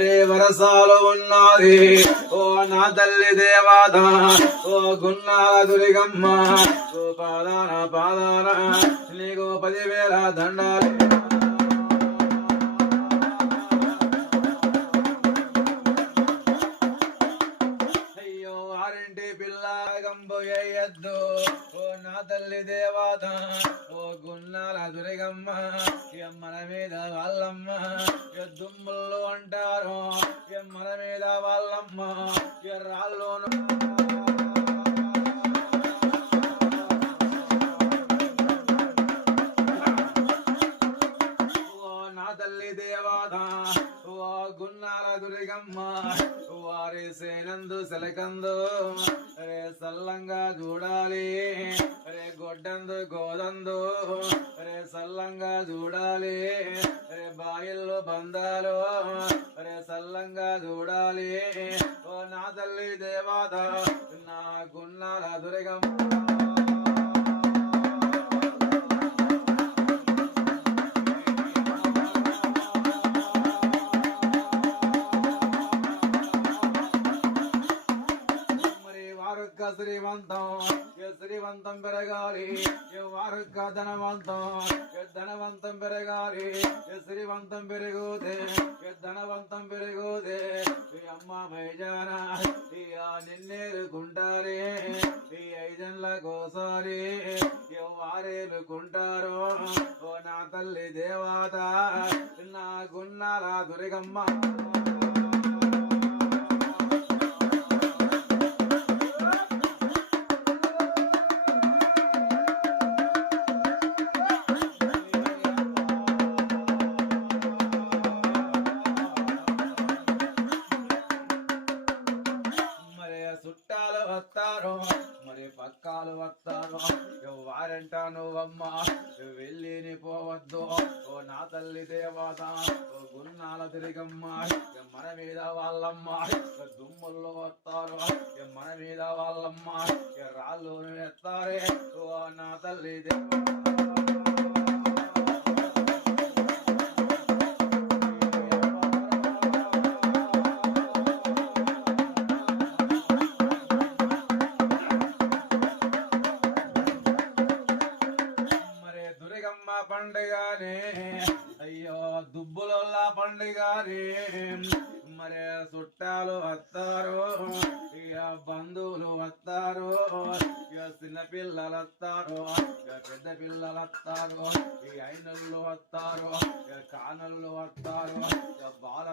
రే వరసాలు ఉన్నది ఓ నా తల్లి దేవాత ఓ గున్నాల దుర్గమ్మ ఓ పాదాన పాదాన నీకు 10,000 దండాలు గంబోయద్దు ఓ నా తల్లి దేవాత ఓ గున్నాల దుర్గమ్మ మన మీద వాళ్ళమ్మ దుమ్ముల్లో అంటారు మన మీద వాళ్ళమ్మ రాళ్ళోను తల్లి దేవాత ఓ గున్నాల దుర్గమ్మ వారి సేనందు సెలకందు రే సల్లంగా చూడాలి రే గొడ్డందు గోదందు రే సల్లంగా చూడాలి రే బాయిల్లో బందాలు రే సల్లంగా చూడాలి ఓ నా తల్లి దేవాత నా గున్నాల దుర్గమ్మ శ్రీవంతం పెరగాలి వారుక ధనవంతం పెరగాలి శ్రీవంతం పెరుగుతే ధనవంతం పెరుగుతే అమ్మ మైజాన నిన్నేరుకుంటారే ఈ 5 ఏళ్ళకోసారి వారేలుకుంటారు ఓ నా తల్లి దేవాత నా గున్నాల దుర్గమ్మ చుట్టాలు వస్తారు మరి పక్కాలు వస్తారు వారంట నువ్వమ్మ వెళ్ళిని పోవద్దు ఓ నా తల్లి దేవత ఓ గున్నాల దుర్గమ్మ మన మీద వాళ్ళమ్మ దుమ్ముల్లో వస్తారు మన మీద వాళ్ళమ్మ రాళ్ళు ఎత్తారే ఓ నా తల్లి దేవత పండుగనే అయ్యో దుబ్బులల్లా పండుగనే మరి చుట్టాలు వస్తారు ఇక బంధువులు వస్తారు ఇక చిన్న పిల్లలు వస్తారు ఇక పెద్ద పిల్లలు వస్తారు ఇక 5 వస్తారు ఇక కానళ్ళు వస్తారు ఇక బాల